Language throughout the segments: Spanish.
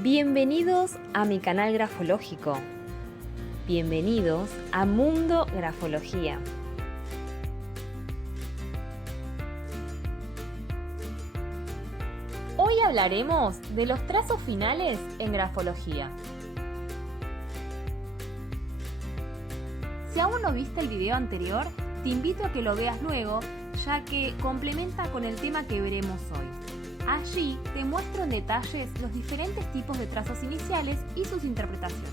Bienvenidos a mi canal grafológico. Bienvenidos a Mundo Grafología. Hoy hablaremos de los trazos finales en grafología. Si aún no viste el video anterior, te invito a que lo veas luego, ya que complementa con el tema que veremos hoy. Allí te muestro en detalles los diferentes tipos de trazos iniciales y sus interpretaciones.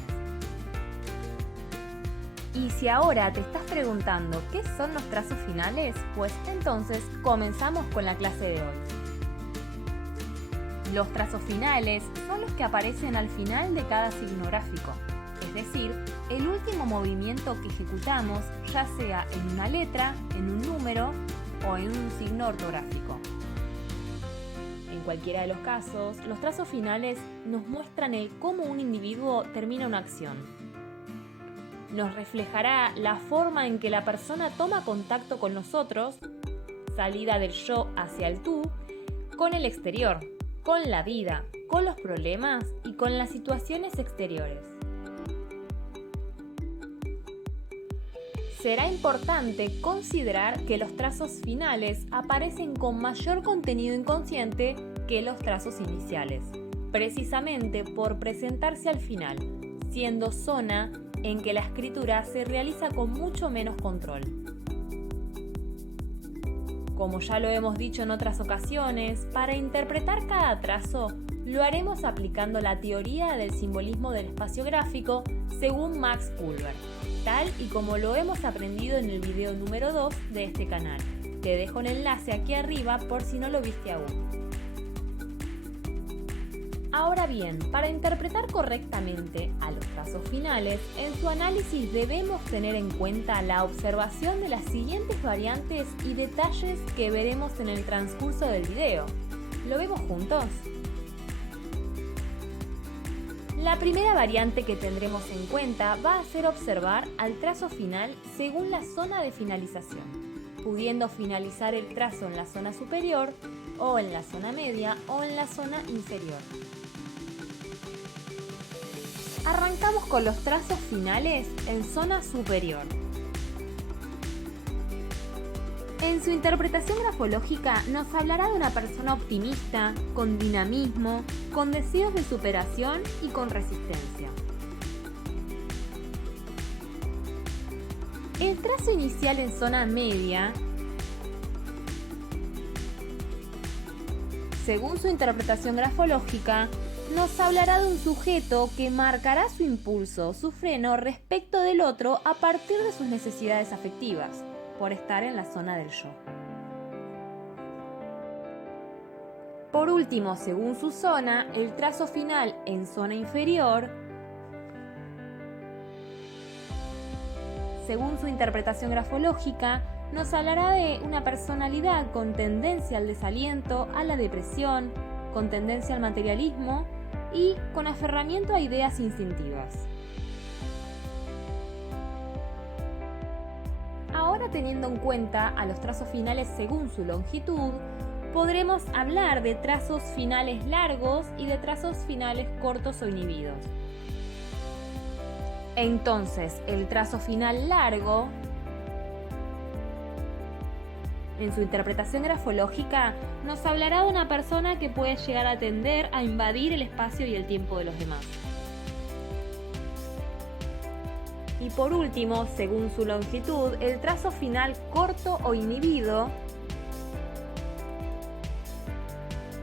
Y si ahora te estás preguntando qué son los trazos finales, pues entonces comenzamos con la clase de hoy. Los trazos finales son los que aparecen al final de cada signo gráfico, es decir, el último movimiento que ejecutamos, ya sea en una letra, en un número o en un signo ortográfico. En cualquiera de los casos, los trazos finales nos muestran el cómo un individuo termina una acción. Nos reflejará la forma en que la persona toma contacto con nosotros, salida del yo hacia el tú, con el exterior, con la vida, con los problemas y con las situaciones exteriores. Será importante considerar que los trazos finales aparecen con mayor contenido inconsciente que los trazos iniciales, precisamente por presentarse al final, siendo zona en que la escritura se realiza con mucho menos control. Como ya lo hemos dicho en otras ocasiones, para interpretar cada trazo lo haremos aplicando la teoría del simbolismo del espacio gráfico según Max Culver, tal y como lo hemos aprendido en el video número 2 de este canal. Te dejo el enlace aquí arriba por si no lo viste aún. Ahora bien, para interpretar correctamente a los trazos finales, en su análisis debemos tener en cuenta la observación de las siguientes variantes y detalles que veremos en el transcurso del video. ¿Lo vemos juntos? La primera variante que tendremos en cuenta va a ser observar al trazo final según la zona de finalización, pudiendo finalizar el trazo en la zona superior, o en la zona media, o en la zona inferior. Arrancamos con los trazos finales en zona superior. En su interpretación grafológica nos hablará de una persona optimista, con dinamismo, con deseos de superación y con resistencia. El trazo inicial en zona media, según su interpretación grafológica, nos hablará de un sujeto que marcará su impulso, su freno respecto del otro a partir de sus necesidades afectivas, por estar en la zona del yo. Por último, según su zona, el trazo final en zona inferior, según su interpretación grafológica, nos hablará de una personalidad con tendencia al desaliento, a la depresión, con tendencia al materialismo y con aferramiento a ideas instintivas. Ahora, teniendo en cuenta a los trazos finales según su longitud, podremos hablar de trazos finales largos y de trazos finales cortos o inhibidos. Entonces, el trazo final largo, en su interpretación grafológica, nos hablará de una persona que puede llegar a tender a invadir el espacio y el tiempo de los demás. Y por último, según su longitud, el trazo final corto o inhibido,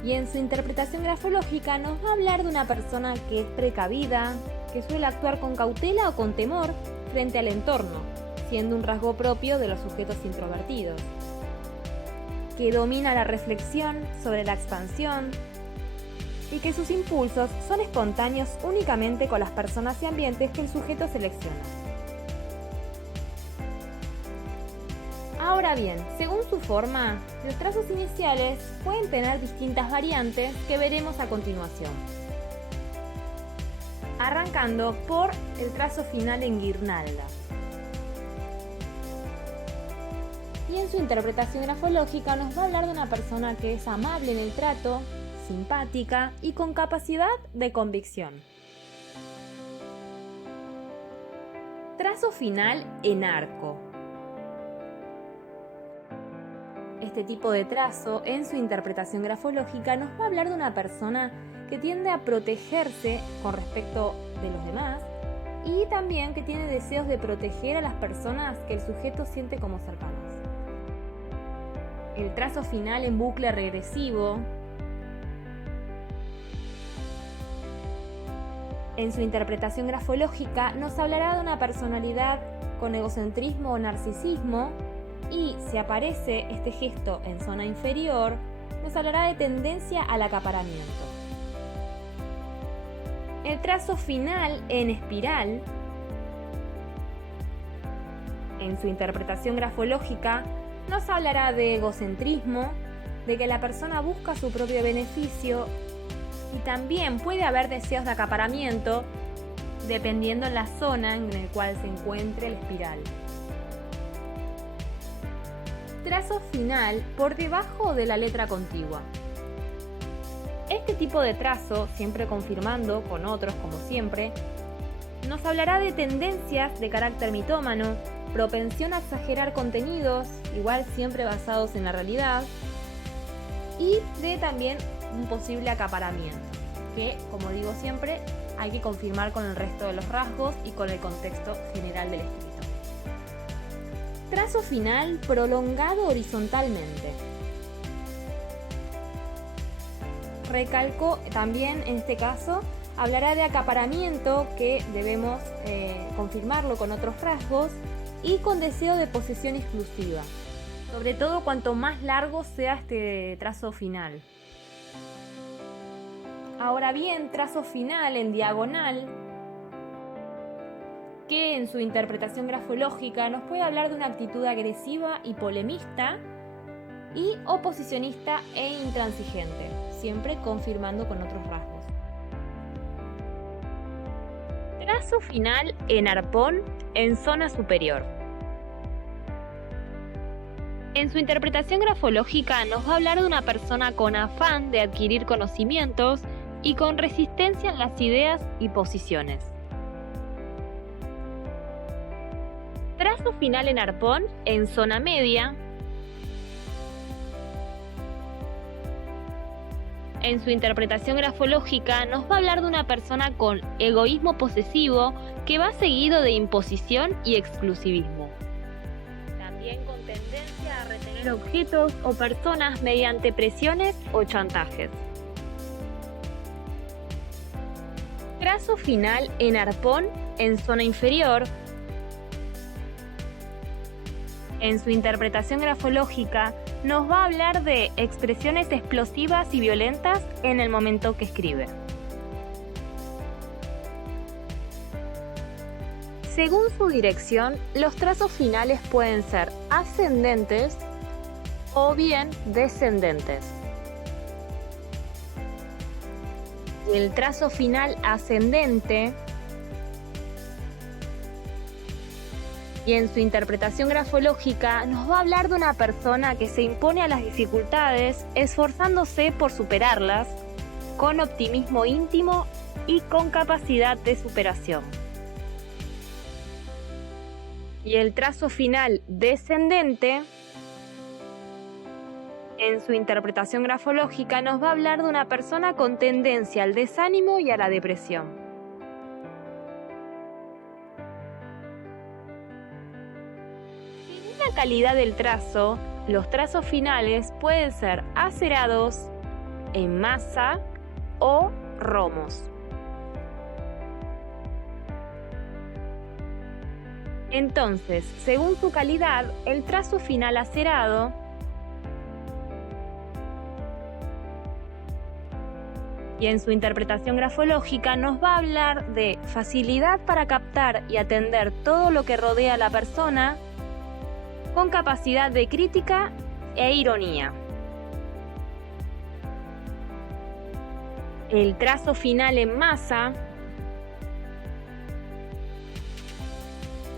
y en su interpretación grafológica nos va a hablar de una persona que es precavida, que suele actuar con cautela o con temor frente al entorno, siendo un rasgo propio de los sujetos introvertidos, que domina la reflexión sobre la expansión y que sus impulsos son espontáneos únicamente con las personas y ambientes que el sujeto selecciona. Ahora bien, según su forma, los trazos iniciales pueden tener distintas variantes que veremos a continuación. Arrancando por el trazo final en guirnalda. Y en su interpretación grafológica nos va a hablar de una persona que es amable en el trato, simpática y con capacidad de convicción. Trazo final en arco. Este tipo de trazo, en su interpretación grafológica, nos va a hablar de una persona que tiende a protegerse con respecto de los demás y también que tiene deseos de proteger a las personas que el sujeto siente como cercanas. El trazo final en bucle regresivo, en su interpretación grafológica, nos hablará de una personalidad con egocentrismo o narcisismo, y si aparece este gesto en zona inferior, nos hablará de tendencia al acaparamiento. El trazo final en espiral, en su interpretación grafológica, nos hablará de egocentrismo, de que la persona busca su propio beneficio y también puede haber deseos de acaparamiento dependiendo en la zona en la cual se encuentre el espiral. Trazo final por debajo de la letra contigua. Este tipo de trazo, siempre confirmando con otros como siempre, nos hablará de tendencias de carácter mitómano, propensión a exagerar contenidos, igual siempre basados en la realidad, y de también un posible acaparamiento, que, como digo siempre, hay que confirmar con el resto de los rasgos y con el contexto general del escrito. Trazo final prolongado horizontalmente. Recalco también en este caso, hablará de acaparamiento, que debemos confirmarlo con otros rasgos, y con deseo de posesión exclusiva, sobre todo cuanto más largo sea este trazo final. Ahora bien, trazo final en diagonal, que en su interpretación grafológica nos puede hablar de una actitud agresiva y polemista, y oposicionista e intransigente, siempre confirmando con otros rasgos. Trazo final en arpón en zona superior. En su interpretación grafológica nos va a hablar de una persona con afán de adquirir conocimientos y con resistencia en las ideas y posiciones. Trazo final en arpón en zona media. En su interpretación grafológica nos va a hablar de una persona con egoísmo posesivo que va seguido de imposición y exclusivismo. También con tendencia a retener objetos o personas mediante presiones o chantajes. Trazo final en arpón en zona inferior. En su interpretación grafológica nos va a hablar de expresiones explosivas y violentas en el momento que escribe. Según su dirección, los trazos finales pueden ser ascendentes o bien descendentes. Y el trazo final ascendente, y en su interpretación grafológica nos va a hablar de una persona que se impone a las dificultades esforzándose por superarlas, con optimismo íntimo y con capacidad de superación. Y el trazo final descendente, en su interpretación grafológica nos va a hablar de una persona con tendencia al desánimo y a la depresión. La calidad del trazo, los trazos finales pueden ser acerados, en masa o romos. Entonces, según su calidad, el trazo final acerado y en su interpretación grafológica nos va a hablar de facilidad para captar y atender todo lo que rodea a la persona, con capacidad de crítica e ironía. El trazo final en masa,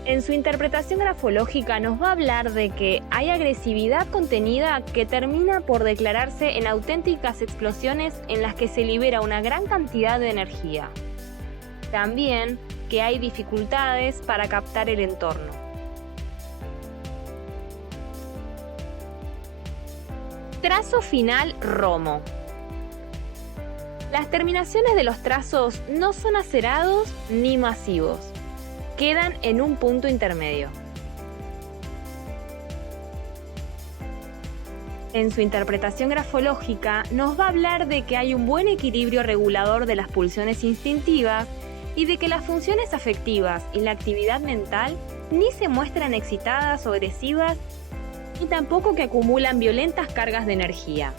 En su interpretación grafológica nos va a hablar de que hay agresividad contenida que termina por declararse en auténticas explosiones en las que se libera una gran cantidad de energía. También que hay dificultades para captar el entorno. Trazo final Romo. Las terminaciones de los trazos no son acerados ni masivos. Quedan en un punto intermedio. En su interpretación grafológica nos va a hablar de que hay un buen equilibrio regulador de las pulsiones instintivas y de que las funciones afectivas y la actividad mental ni se muestran excitadas o agresivas ni tampoco que acumulan violentas cargas de energía.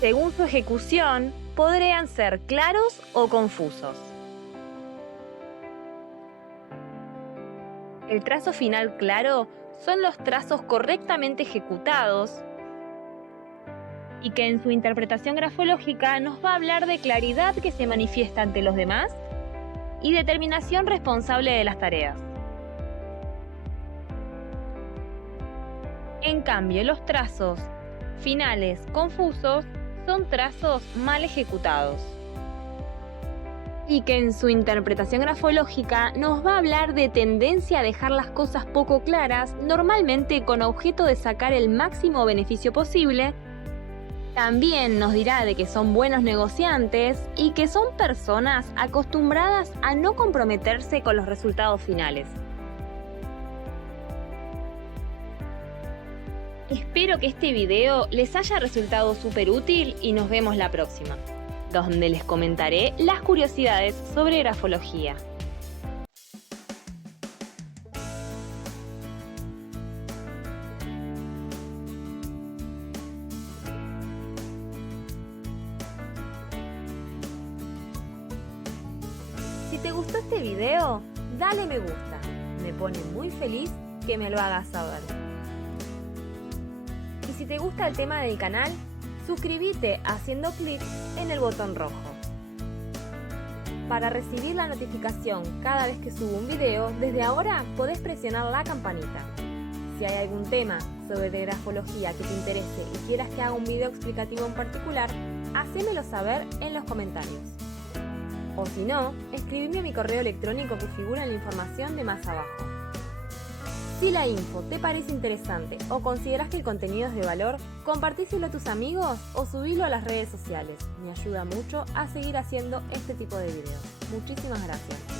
Según su ejecución, podrían ser claros o confusos. El trazo final claro son los trazos correctamente ejecutados y que en su interpretación grafológica nos va a hablar de claridad que se manifiesta ante los demás y determinación responsable de las tareas. En cambio, los trazos finales confusos son trazos mal ejecutados. Y que en su interpretación grafológica nos va a hablar de tendencia a dejar las cosas poco claras, normalmente con objeto de sacar el máximo beneficio posible. También nos dirá de que son buenos negociantes y que son personas acostumbradas a no comprometerse con los resultados finales. Espero que este video les haya resultado súper útil y nos vemos la próxima, donde les comentaré las curiosidades sobre grafología. Si te gustó este video, dale me gusta. Me pone muy feliz que me lo hagas saber. Y si te gusta el tema del canal, suscríbete haciendo clic en el botón rojo. Para recibir la notificación cada vez que subo un video, desde ahora podés presionar la campanita. Si hay algún tema sobre grafología que te interese y quieras que haga un video explicativo en particular, hacémelo saber en los comentarios. O si no, escribime a mi correo electrónico que figura en la información de más abajo. Si la info te parece interesante o consideras que el contenido es de valor, compartíselo a tus amigos o subilo a las redes sociales. Me ayuda mucho a seguir haciendo este tipo de videos. Muchísimas gracias.